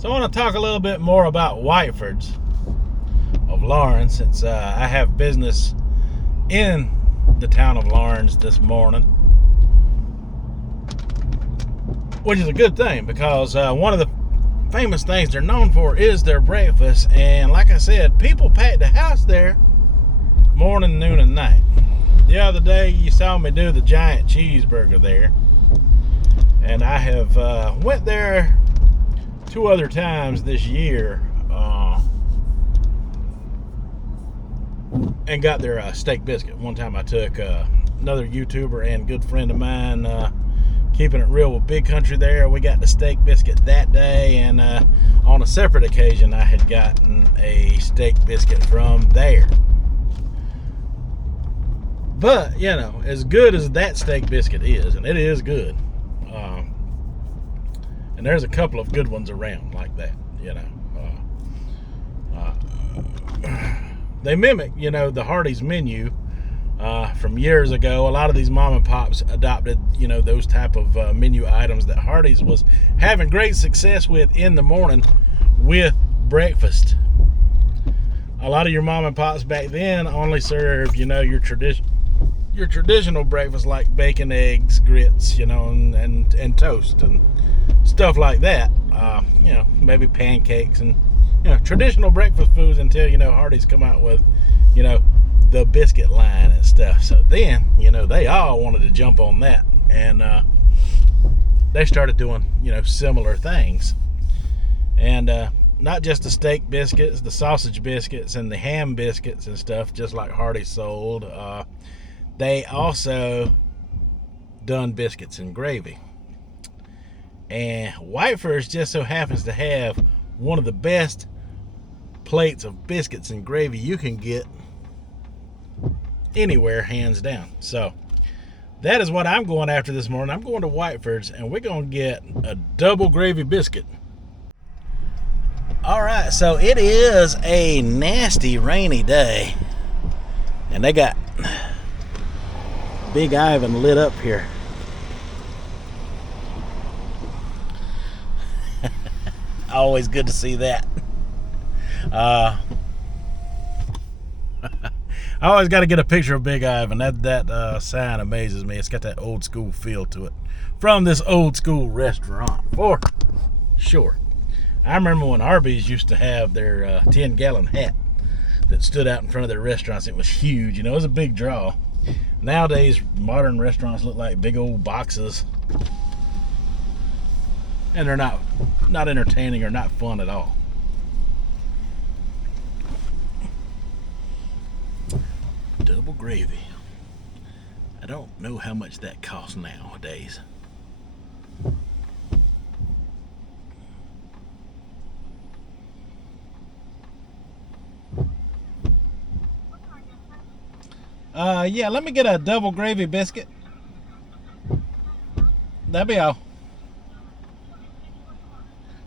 So I want to talk a little bit more about Whiteford's of Lawrence, since I have business in the town of Lawrence this morning, which is a good thing because one of the famous things they're known for is their breakfast. And like I said, people pack the house there morning, noon, and night. The other day you saw me do the giant cheeseburger there, and I have went there 2 other times this year and got their steak biscuit. One time I took another YouTuber and good friend of mine, keeping it real with Big Country there. We got the steak biscuit that day, and on a separate occasion I had gotten a steak biscuit from there. But, you know, as good as that steak biscuit is, and it is good, and there's a couple of good ones around like that, you know. They mimic, you know, the Hardee's menu from years ago. A lot of these mom and pops adopted, you know, those type of menu items that Hardee's was having great success with in the morning with breakfast. A lot of your mom and pops back then only served, you know, your traditional breakfast like bacon, eggs, grits, you know, and toast and stuff like that. You know, maybe pancakes and, you know, traditional breakfast foods until, you know, Hardee's come out with, you know, the biscuit line and stuff. So then, you know, they all wanted to jump on that, and they started doing, you know, similar things. And not just the steak biscuits, the sausage biscuits and the ham biscuits and stuff, just like Hardee's sold. They also done biscuits and gravy. And Whiteford's just so happens to have one of the best plates of biscuits and gravy you can get anywhere, hands down. So that is what I'm going after this morning. I'm going to Whiteford's, and we're going to get a double gravy biscuit. All right, so it is a nasty rainy day, and they got Big Ivan lit up here. Always good to see that. I always got to get a picture of Big Ivan. That sign amazes me. It's got that old school feel to it from this old school restaurant, for sure. I remember when Arby's used to have their 10-gallon hat that stood out in front of their restaurants. It was huge, you know, it was a big draw. Nowadays, modern restaurants look like big old boxes, and they're not entertaining or not fun at all. Double gravy. I don't know how much that costs nowadays. Yeah, let me get a double gravy biscuit. That'll be all.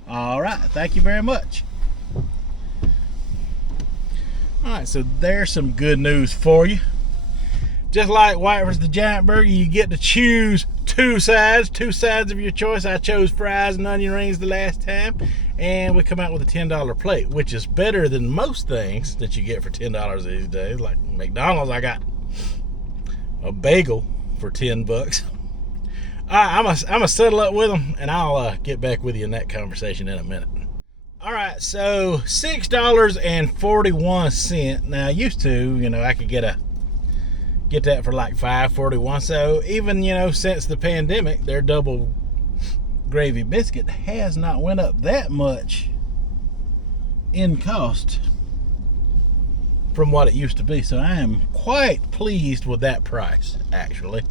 All right, thank you very much. All right, so there's some good news for you. Just like Whiteford's the giant burger, you get to choose two sides of your choice. I chose fries and onion rings the last time, and we come out with a $10 plate, which is better than most things that you get for $10 these days. Like McDonald's, I got a bagel for $10. I'm gonna settle up with them, and I'll get back with you in that conversation in a minute. All right, so $6.41. Now, used to, you know, I could get that for like $5.41. So even, you know, since the pandemic, their double gravy biscuit has not went up that much in cost from what it used to be. So I am quite pleased with that price, actually.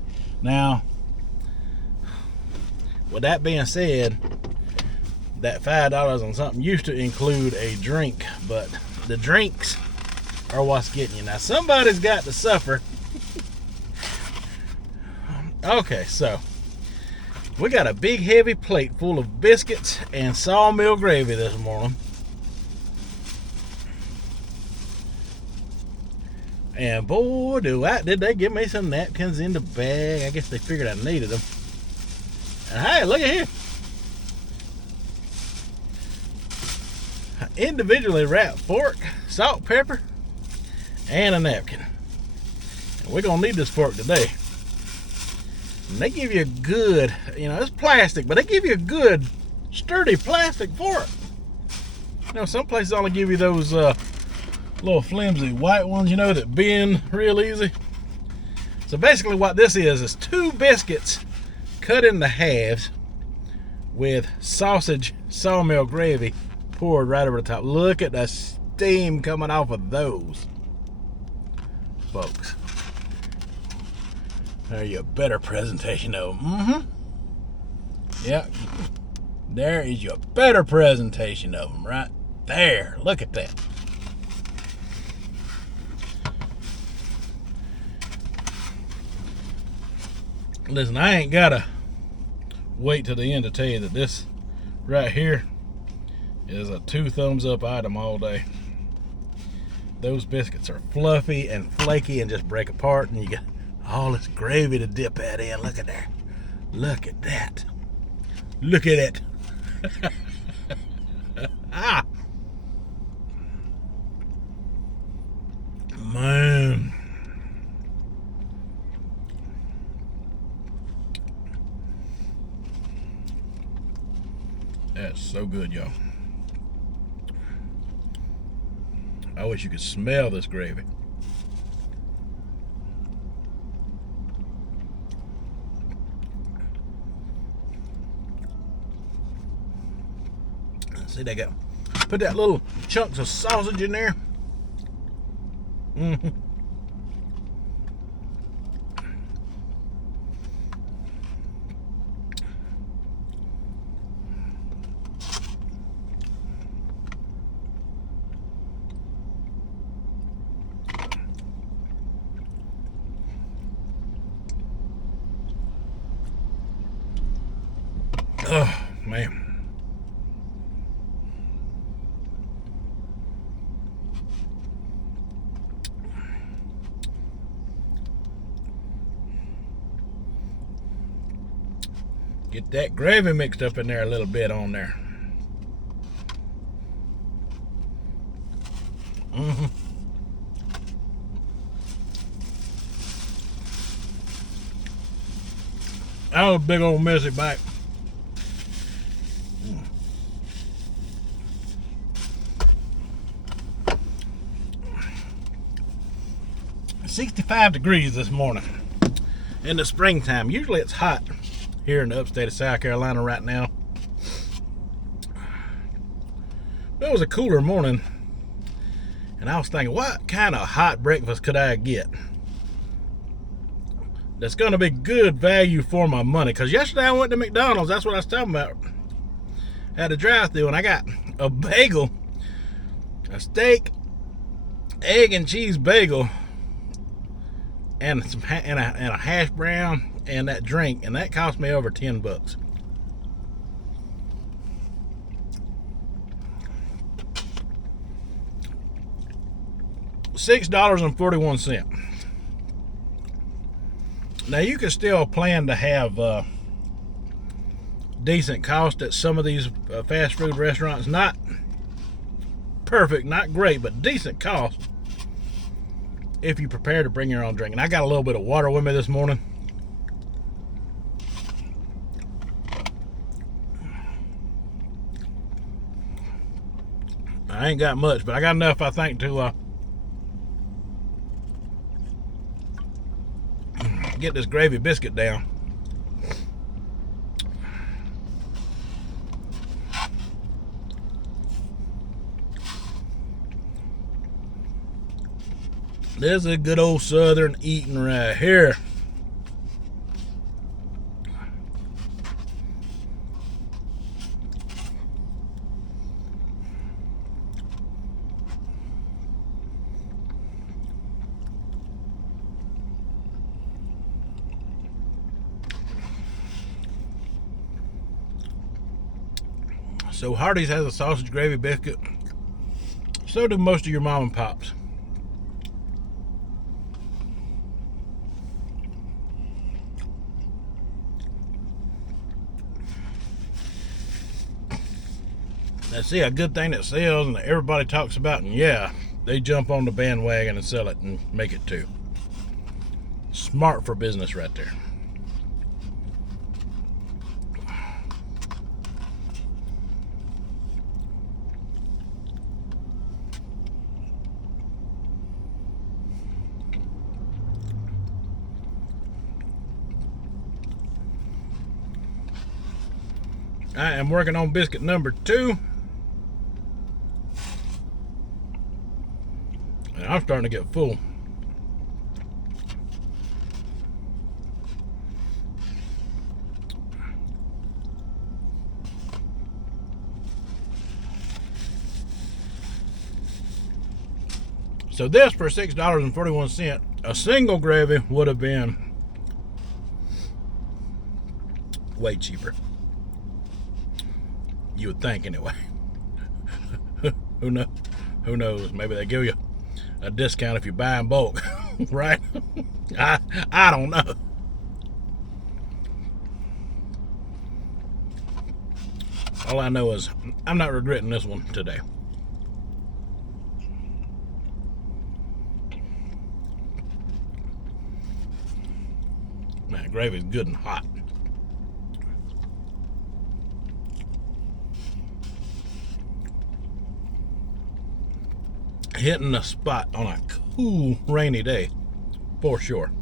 Now, with that being said, that $5 on something used to include a drink, but the drinks are what's getting you. Now, somebody's got to suffer. Okay, so we got a big heavy plate full of biscuits and sawmill gravy this morning. And boy, did they give me some napkins in the bag. I guess they figured I needed them. And hey, look at here. individually wrapped fork, salt, pepper, and a napkin. And we're gonna need this fork today. And they give you a good, it's plastic, but they give you a good, sturdy plastic fork. Some places only give you those little flimsy white ones, that bend real easy. So basically what this is 2 biscuits cut into halves with sausage sawmill gravy poured right over the top. Look at the steam coming off of those, folks. There's your better presentation of them. Yeah, there is your better presentation of them right there. Look at that. Listen, I ain't gotta wait till the end to tell you that this right here is a 2 thumbs up item all day. Those biscuits are fluffy and flaky and just break apart, and you got all this gravy to dip that in. Look at that. Look at that. Look at it. Ah. Man. That's so good, y'all. I wish you could smell this gravy. See, they got put that little chunks of sausage in there. Oh, man. Get that gravy mixed up in there a little bit on there. That was a big old messy bite. It's 65 degrees this morning in the springtime. Usually it's hot here in the upstate of South Carolina right now. But it was a cooler morning, and I was thinking, what kind of hot breakfast could I get that's going to be good value for my money? Because yesterday I went to McDonald's. That's what I was talking about at the drive-thru, and I got a bagel, a steak, egg and cheese bagel, and a hash brown and that drink, and that cost me over $10. $6.41. Now you can still plan to have decent cost at some of these fast food restaurants. Not perfect, not great, but decent cost if you prepare to bring your own drink. And I got a little bit of water with me this morning. I ain't got much, but I got enough, I think, to get this gravy biscuit down. This is a good old southern eating right here. So Hardee's has a sausage gravy biscuit. So do most of your mom and pops. I see a good thing that sells and that everybody talks about, and yeah, they jump on the bandwagon and sell it and make it too. Smart for business right there. I am working on biscuit number 2. And I'm starting to get full. So this for $6.41, a single gravy would have been way cheaper. You would think anyway. Who knows? Maybe they give you a discount if you buy in bulk, right? I don't know. All I know is I'm not regretting this one today. Man, gravy's good and hot. Hitting the spot on a cool, rainy day, for sure.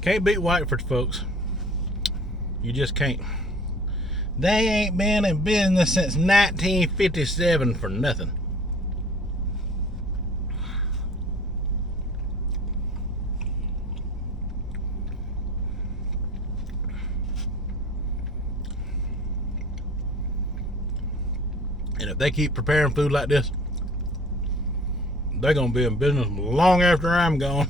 Can't beat Whiteford, folks. You just can't. They ain't been in business since 1957 for nothing. And if they keep preparing food like this, they're going to be in business long after I'm gone.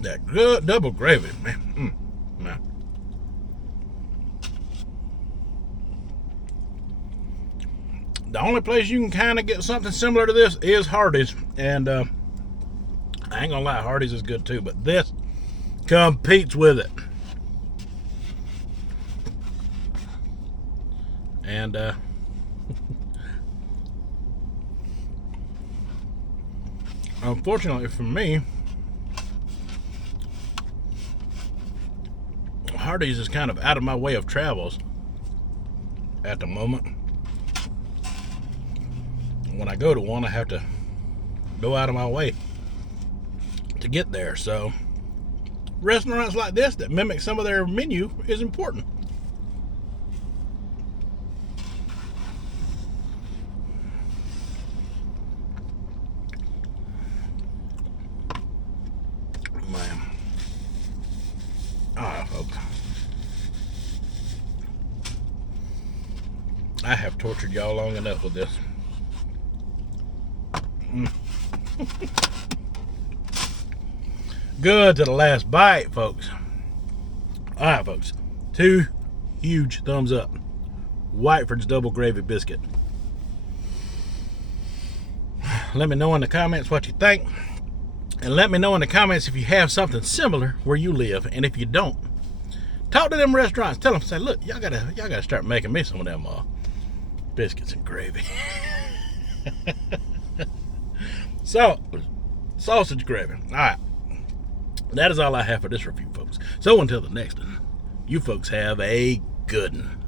That good double gravy, man. Man. The only place you can kind of get something similar to this is Hardee's. And I ain't gonna lie, Hardee's is good too, but this competes with it. And unfortunately for me, Hardee's is kind of out of my way of travels at the moment. When I go to one, I have to go out of my way to get there. So restaurants like this that mimic some of their menu is important. Man. Ah, folks. I have tortured y'all long enough with this. Good to the last bite, folks. Alright, folks. 2 huge thumbs up. Whiteford's double gravy biscuit. Let me know in the comments what you think. And let me know in the comments if you have something similar where you live. And if you don't, talk to them restaurants. Tell them, say, look, y'all gotta start making me some of them biscuits and gravy. So, sausage gravy. Alright. That is all I have for this review, folks. So until the next one, you folks have a good one.